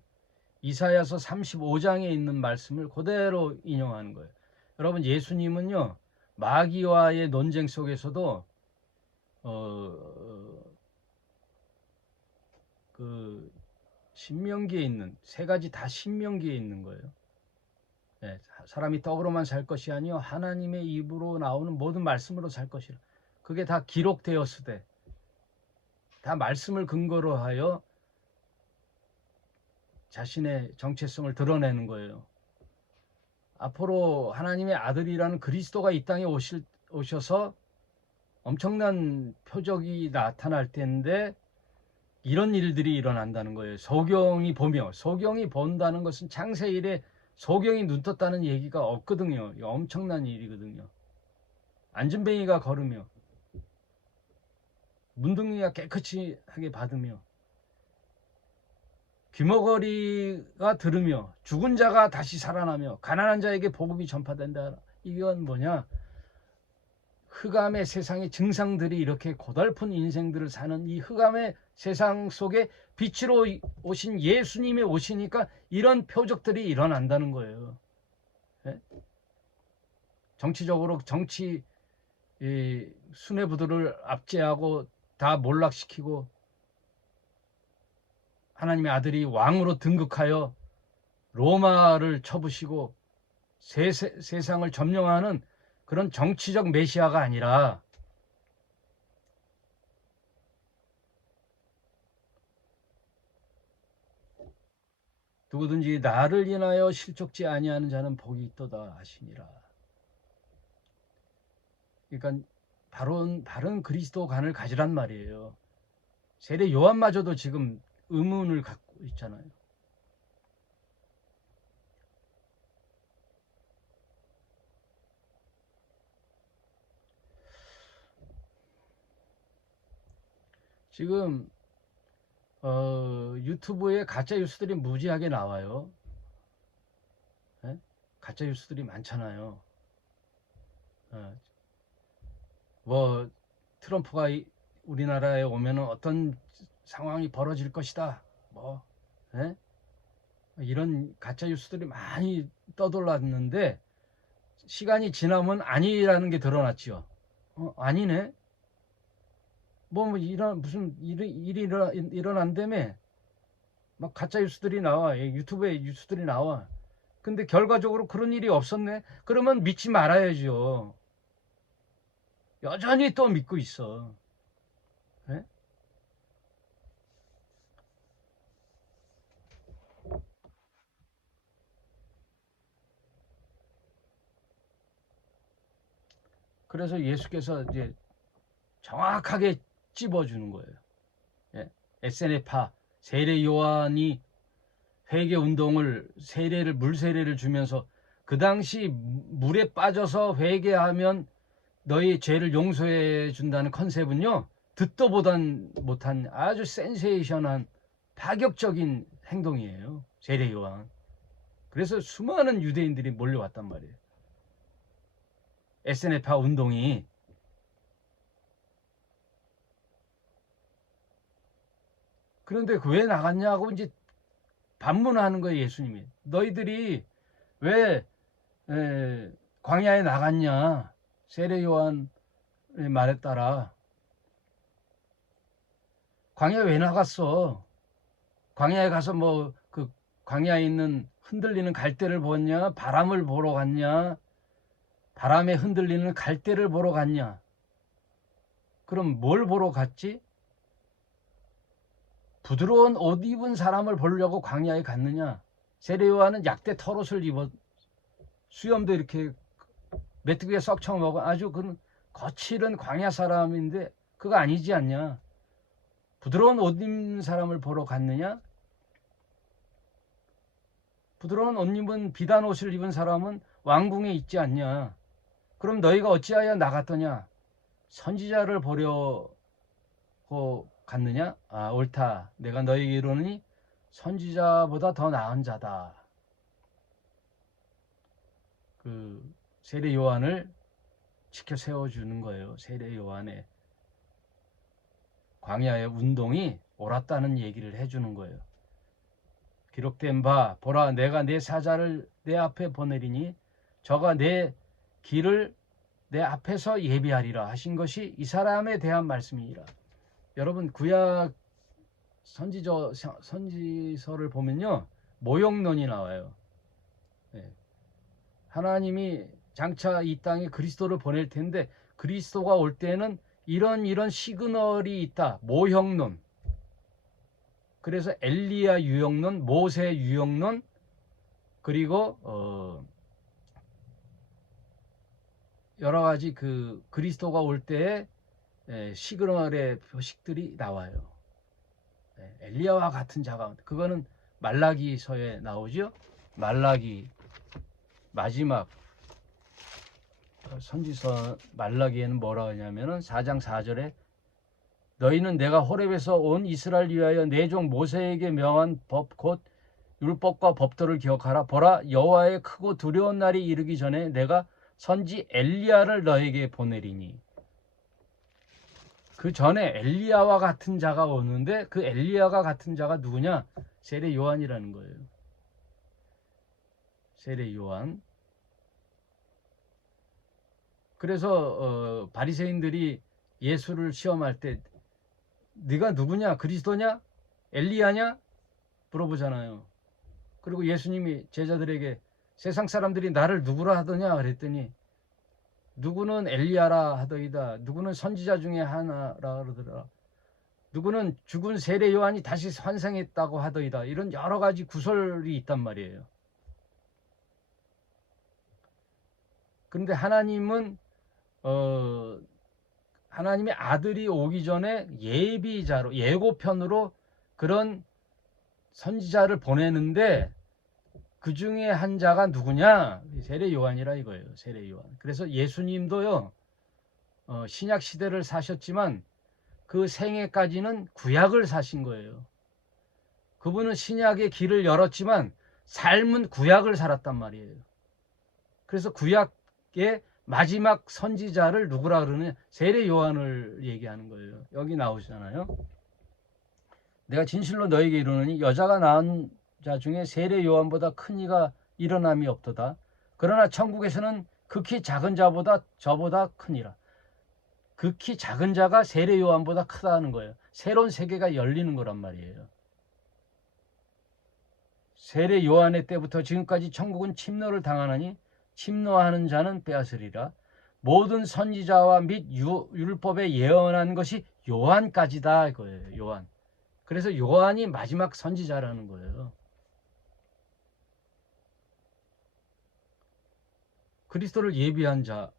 이사야서 35장에 있는 말씀을 그대로 인용하는 거예요. 여러분, 예수님은요 마귀와의 논쟁 속에서도 그 신명기에 있는 세 가지 다 신명기에 있는 거예요. 네, 사람이 떡으로만 살 것이 아니요 하나님의 입으로 나오는 모든 말씀으로 살 것이라. 그게 다 기록되었으되 다 말씀을 근거로 하여 자신의 정체성을 드러내는 거예요. 앞으로 하나님의 아들이라는 그리스도가 이 땅에 오셔서 엄청난 표적이 나타날 텐데 이런 일들이 일어난다는 거예요. 소경이 보며, 소경이 본다는 것은 창세일에 소경이 눈 떴다는 얘기가 없거든요. 이거 엄청난 일이거든요. 안전뱅이가 걸으며 문둥이가 깨끗이 하게 받으며 귀머거리가 들으며 죽은 자가 다시 살아나며 가난한 자에게 복음이 전파된다. 이건 뭐냐? 흑암의 세상의 증상들이 이렇게 고달픈 인생들을 사는 이 흑암의 세상 속에 빛으로 오신 예수님이 오시니까 이런 표적들이 일어난다는 거예요. 네? 정치적으로 정치 수뇌부들을 압제하고 다 몰락시키고 하나님의 아들이 왕으로 등극하여 로마를 쳐부시고 세상을 점령하는 그런 정치적 메시아가 아니라 누구든지 나를 인하여 실족지 아니하는 자는 복이 있도다 하시니라. 그러니까 바른 그리스도관을 가지란 말이에요. 세례 요한마저도 지금 의문을 갖고 있잖아요. 지금 유튜브에 가짜 뉴스들이 무지하게 나와요. 네? 가짜 뉴스들이 많잖아요. 뭐 트럼프가 우리나라에 오면 어떤 상황이 벌어질 것이다. 뭐 네? 이런 가짜 뉴스들이 많이 떠돌랐는데 시간이 지나면 아니라는 게 드러났죠. 아니네. 이런 무슨 일이 일어난다며 막 가짜 뉴스들이 나와. 유튜브에 뉴스들이 나와. 근데 결과적으로 그런 일이 없었네. 그러면 믿지 말아야죠. 여전히 또 믿고 있어. 네? 그래서 예수께서 이제 정확하게 찝어주는 거예요. 예? 에세네파 세례 요한이 회개 운동을 물 세례를 주면서 그 당시 물에 빠져서 회개하면 너희 죄를 용서해 준다는 컨셉은요 듣도 보단 못한 아주 센세이션한 파격적인 행동이에요. 세례 요한. 그래서 수많은 유대인들이 몰려왔단 말이에요. 에세네파 운동이. 그런데 왜 나갔냐고 이제 반문하는 거예요. 예수님이. 너희들이 왜 광야에 나갔냐. 세례 요한의 말에 따라 광야에 왜 나갔어? 광야에 가서 뭐 그 광야에 있는 흔들리는 갈대를 보냐? 바람을 보러 갔냐? 바람에 흔들리는 갈대를 보러 갔냐? 그럼 뭘 보러 갔지? 부드러운 옷 입은 사람을 보려고 광야에 갔느냐? 세례 요한은 약대 털옷을 입어 수염도 이렇게 메뚜기에 썩 쳐먹어 아주 그런 거칠은 광야 사람인데 그거 아니지 않냐? 부드러운 옷 입는 사람을 보러 갔느냐? 부드러운 옷 입은 비단 옷을 입은 사람은 왕궁에 있지 않냐? 그럼 너희가 어찌하여 나갔더냐? 선지자를 보려고 갔느냐? 아, 옳다. 내가 너희에게 이르노니 선지자보다 더 나은 자다. 세례 요한을 지켜 세워주는 거예요. 세례 요한의 광야의 운동이 옳았다는 얘기를 해주는 거예요. 기록된 바 보라 내가 내 사자를 내 앞에 보내리니 저가 내 길을 내 앞에서 예비하리라 하신 것이 이 사람에 대한 말씀이니라. 여러분 구약 선지서를 보면요 모욕론이 나와요. 네. 하나님이 장차 이 땅에 그리스도를 보낼 텐데 그리스도가 올 때는 이런 시그널이 있다. 모형론. 그래서 엘리야 유형론, 모세 유형론, 그리고 여러 가지 그 그리스도가 올 때의 시그널의 표식들이 나와요. 엘리야와 같은 자가, 그거는 말라기서에 나오죠. 말라기 마지막 선지서 말라기에는 뭐라 하냐면은 4장 4절에 너희는 내가 호렙에서 온 이스라엘 위하여 내 종 모세에게 명한 법 곧 율법과 법도를 기억하라. 보라 여호와의 크고 두려운 날이 이르기 전에 내가 선지 엘리야를 너에게 보내리니. 그 전에 엘리야와 같은 자가 오는데 그 엘리야가 같은 자가 누구냐? 세례 요한이라는 거예요. 세례 요한. 그래서 바리새인들이 예수를 시험할 때 네가 누구냐? 그리스도냐? 엘리야냐? 물어보잖아요. 그리고 예수님이 제자들에게 세상 사람들이 나를 누구라 하더냐 그랬더니 누구는 엘리야라 하더이다. 누구는 선지자 중에 하나라 그러더라. 누구는 죽은 세례 요한이 다시 환생했다고 하더이다. 이런 여러 가지 구설이 있단 말이에요. 그런데 하나님은 하나님의 아들이 오기 전에 예비자로 예고편으로 그런 선지자를 보내는데 그 중에 한 자가 누구냐? 세례 요한이라 이거예요. 세례 요한. 그래서 예수님도요. 신약 시대를 사셨지만 그 생애까지는 구약을 사신 거예요. 그분은 신약의 길을 열었지만 삶은 구약을 살았단 말이에요. 그래서 구약의 마지막 선지자를 누구라 그러냐? 세례 요한을 얘기하는 거예요. 여기 나오잖아요. 내가 진실로 너에게 이르노니 여자가 낳은 자 중에 세례 요한보다 큰 이가 일어남이 없도다. 그러나 천국에서는 극히 작은 자보다 저보다 크니라. 극히 작은 자가 세례 요한보다 크다는 거예요. 새로운 세계가 열리는 거란 말이에요. 세례 요한의 때부터 지금까지 천국은 침노를 당하나니 침노하는 자는 빼앗으리라. 모든 선지자와 및 율법에 예언한 것이 요한까지다 이거예요. 요한. 그래서 요한이 마지막 선지자라는 거예요. 그리스도를 예비한 자,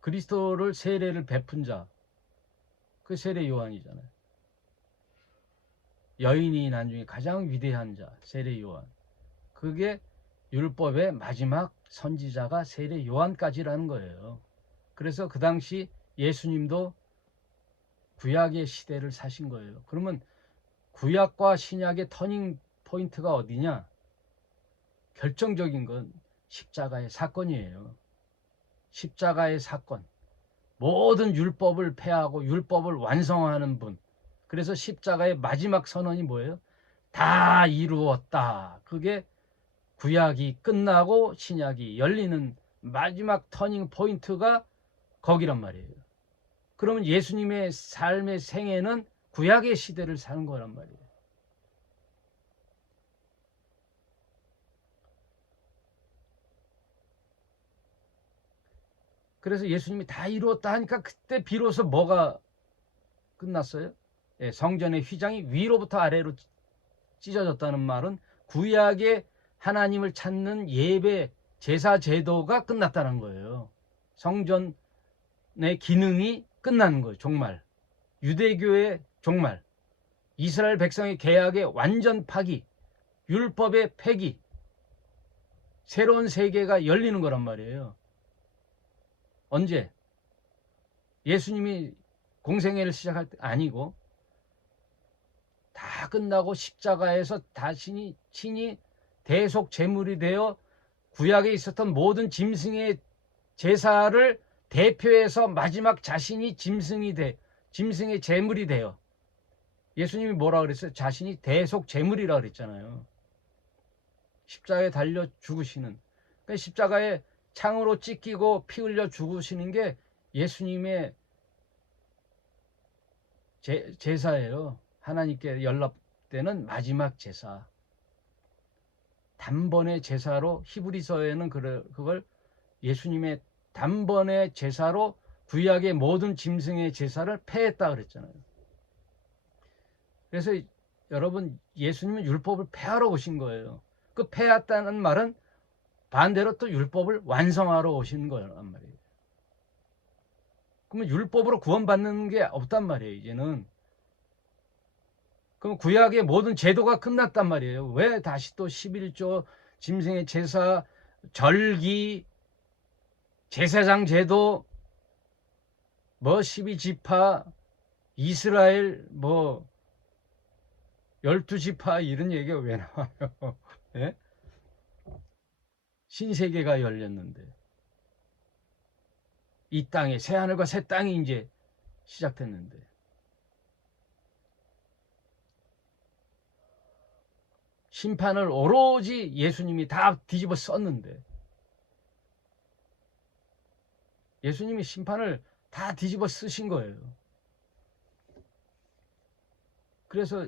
그리스도를 세례를 베푼 자, 그 세례 요한이잖아요. 여인이 난 중에 가장 위대한 자, 세례 요한. 그게 율법의 마지막 선지자가 세례 요한까지라는 거예요. 그래서 그 당시 예수님도 구약의 시대를 사신 거예요. 그러면 구약과 신약의 터닝 포인트가 어디냐? 결정적인 건 십자가의 사건이에요. 십자가의 사건. 모든 율법을 폐하고 율법을 완성하는 분. 그래서 십자가의 마지막 선언이 뭐예요? 다 이루었다. 그게 구약이 끝나고 신약이 열리는 마지막 터닝 포인트가 거기란 말이에요. 그러면 예수님의 삶의 생애는 구약의 시대를 사는 거란 말이에요. 그래서 예수님이 다 이루었다 하니까 그때 비로소 뭐가 끝났어요? 성전의 휘장이 위로부터 아래로 찢어졌다는 말은 구약의 하나님을 찾는 예배 제사 제도가 끝났다는 거예요. 성전의 기능이 끝나는 거예요. 종말. 유대교의 종말. 이스라엘 백성의 계약의 완전 파기. 율법의 폐기. 새로운 세계가 열리는 거란 말이에요. 언제? 예수님이 공생애를 시작할 때 아니고 다 끝나고 십자가에서 다시 친히 대속 제물이 되어 구약에 있었던 모든 짐승의 제사를 대표해서 마지막 자신이 짐승의 제물이 돼요. 예수님이 뭐라 그랬어요? 자신이 대속 제물이라 그랬잖아요. 십자가에 달려 죽으시는. 그러니까 십자가에 창으로 찢기고 피 흘려 죽으시는 게 예수님의 제사예요. 하나님께 연락되는 마지막 제사. 단번의 제사로, 히브리서에는 그걸 예수님의 단번의 제사로 구약의 모든 짐승의 제사를 폐했다 그랬잖아요. 그래서 여러분, 예수님은 율법을 폐하러 오신 거예요. 그 폐했다는 말은 반대로 또 율법을 완성하러 오신 거란 말이에요. 그러면 율법으로 구원받는 게 없단 말이에요, 이제는. 그럼 구약의 모든 제도가 끝났단 말이에요. 왜 다시 또 11조, 짐승의 제사, 절기, 제사장 제도, 뭐 12지파, 이스라엘, 뭐 12지파 이런 얘기가 왜 나와요? 예? 신세계가 열렸는데 이 땅에 새하늘과 새 땅이 이제 시작됐는데 심판을 오로지 예수님이 다 뒤집어 썼는데 예수님이 심판을 다 뒤집어 쓰신 거예요. 그래서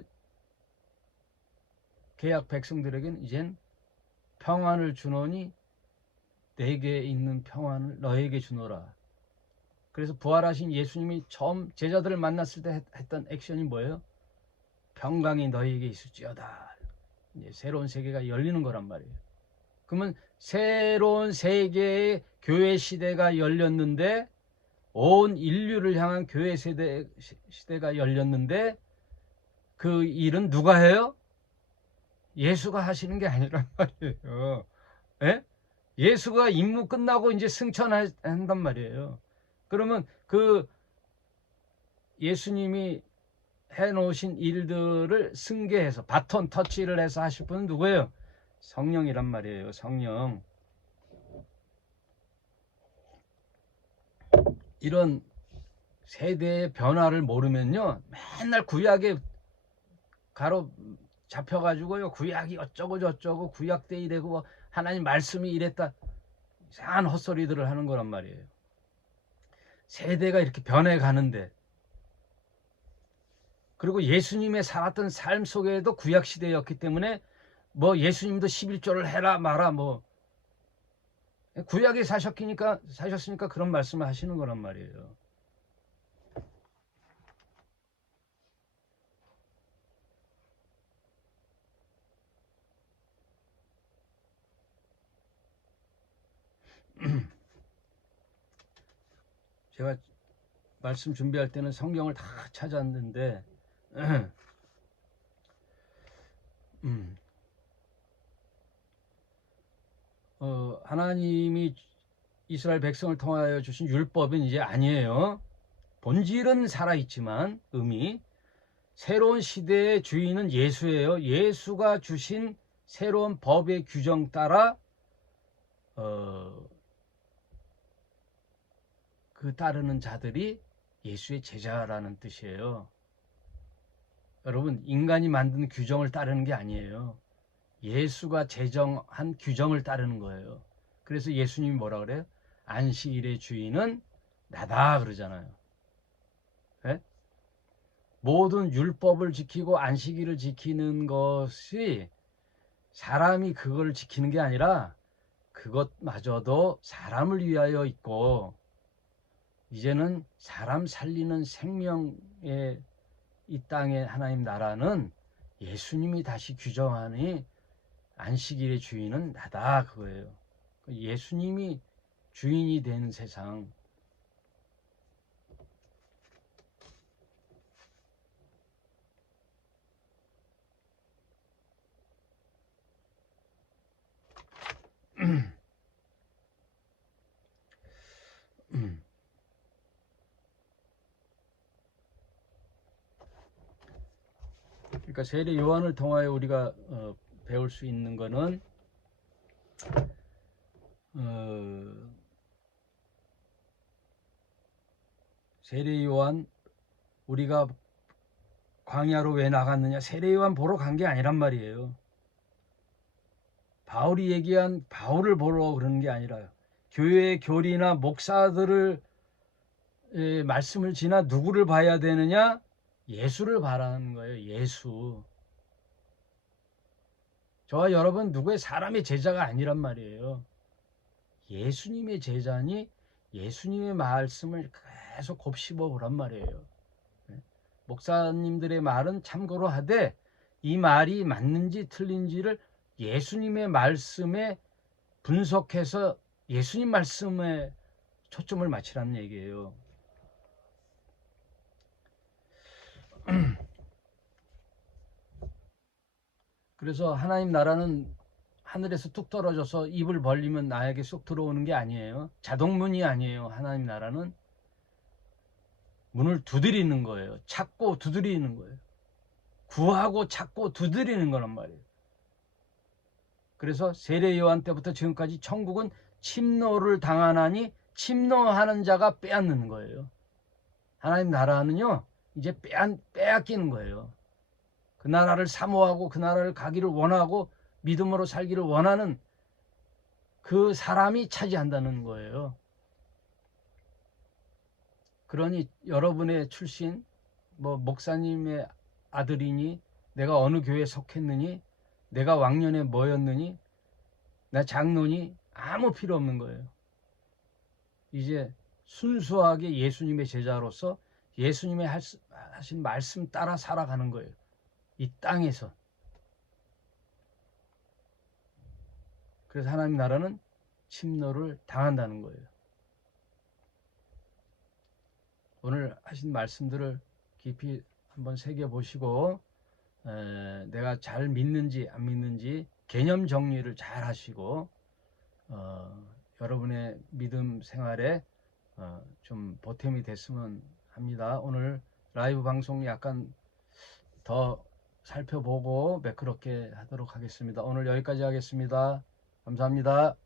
계약 백성들에게는 이젠 평안을 주노니 내게 있는 평안을 너에게 주노라. 그래서 부활하신 예수님이 처음 제자들을 만났을 때 했던 액션이 뭐예요? 평강이 너에게 있을지어다. 이제 새로운 세계가 열리는 거란 말이에요. 그러면 새로운 세계의 교회 시대가 열렸는데 온 인류를 향한 교회 시대가 열렸는데 그 일은 누가 해요? 예수가 하시는 게 아니란 말이에요. 예? 예수가 임무 끝나고 이제 승천한단 말이에요. 그러면 그 예수님이 해놓으신 일들을 승계해서 바톤 터치를 해서 하실 분은 누구예요? 성령이란 말이에요. 성령. 이런 세대의 변화를 모르면요, 맨날 구약에 가로 잡혀가지고요, 구약이 어쩌고 저쩌고 구약 때 이래고 뭐 하나님 말씀이 이랬다, 이상한 헛소리들을 하는 거란 말이에요. 세대가 이렇게 변해가는데, 그리고 예수님의 살았던 삶 속에도 구약 시대였기 때문에 뭐 예수님도 11조를 해라 마라, 뭐 구약에 사셨으니까 그런 말씀을 하시는 거란 말이에요. 제가 말씀 준비할 때는 성경을 다 찾았는데 하나님이 이스라엘 백성을 통하여 주신 율법은 이제 아니에요. 본질은 살아있지만 의미, 새로운 시대의 주인은 예수예요. 예수가 주신 새로운 법의 규정 따라 그 따르는 자들이 예수의 제자라는 뜻이에요. 여러분, 인간이 만든 규정을 따르는 게 아니에요. 예수가 제정한 규정을 따르는 거예요. 그래서 예수님이 뭐라 그래요? 안식일의 주인은 나다 그러잖아요. 네? 모든 율법을 지키고 안식일을 지키는 것이 사람이 그걸 지키는 게 아니라 그것마저도 사람을 위하여 있고, 이제는 사람 살리는 생명의 이 땅의 하나님 나라는 예수님이 다시 규정하니 안식일의 주인은 나다 그거예요. 예수님이 주인이 되는 세상. 그러니까 세례 요한을 통하여 우리가 배울 수 있는 거는 세례 요한, 우리가 광야로 왜 나갔느냐, 세례 요한 보러 간 게 아니란 말이에요. 바울이 얘기한 바울을 보러 그러는 게 아니라요. 교회의 교리나 목사들을 말씀을 지나 누구를 봐야 되느냐? 예수를 바라는 거예요. 예수. 저와 여러분 누구의 사람의 제자가 아니란 말이에요. 예수님의 제자니 예수님의 말씀을 계속 곱씹어 보란 말이에요. 목사님들의 말은 참고로 하되 이 말이 맞는지 틀린지를 예수님의 말씀에 분석해서 예수님 말씀에 초점을 맞추라는 얘기예요. 그래서 하나님 나라는 하늘에서 뚝 떨어져서 입을 벌리면 나에게 쏙 들어오는 게 아니에요. 자동문이 아니에요. 하나님 나라는 문을 두드리는 거예요. 찾고 두드리는 거예요. 구하고 찾고 두드리는 거란 말이에요. 그래서 세례 요한 때부터 지금까지 천국은 침노를 당하나니 침노하는 자가 빼앗는 거예요. 하나님 나라는요 이제 빼앗기는 거예요. 그 나라를 사모하고 그 나라를 가기를 원하고 믿음으로 살기를 원하는 그 사람이 차지한다는 거예요. 그러니 여러분의 출신, 뭐 목사님의 아들이니, 내가 어느 교회에 속했느니, 내가 왕년에 뭐였느니, 나 장로니, 아무 필요 없는 거예요. 이제 순수하게 예수님의 제자로서 예수님의 하신 말씀 따라 살아가는 거예요. 이 땅에서. 그래서 하나님 나라는 침노를 당한다는 거예요. 오늘 하신 말씀들을 깊이 한번 새겨보시고 내가 잘 믿는지 안 믿는지 개념 정리를 잘 하시고 여러분의 믿음 생활에 좀 보탬이 됐으면 합니다. 오늘 라이브 방송 약간 더 살펴보고 매끄럽게 하도록 하겠습니다. 오늘 여기까지 하겠습니다. 감사합니다.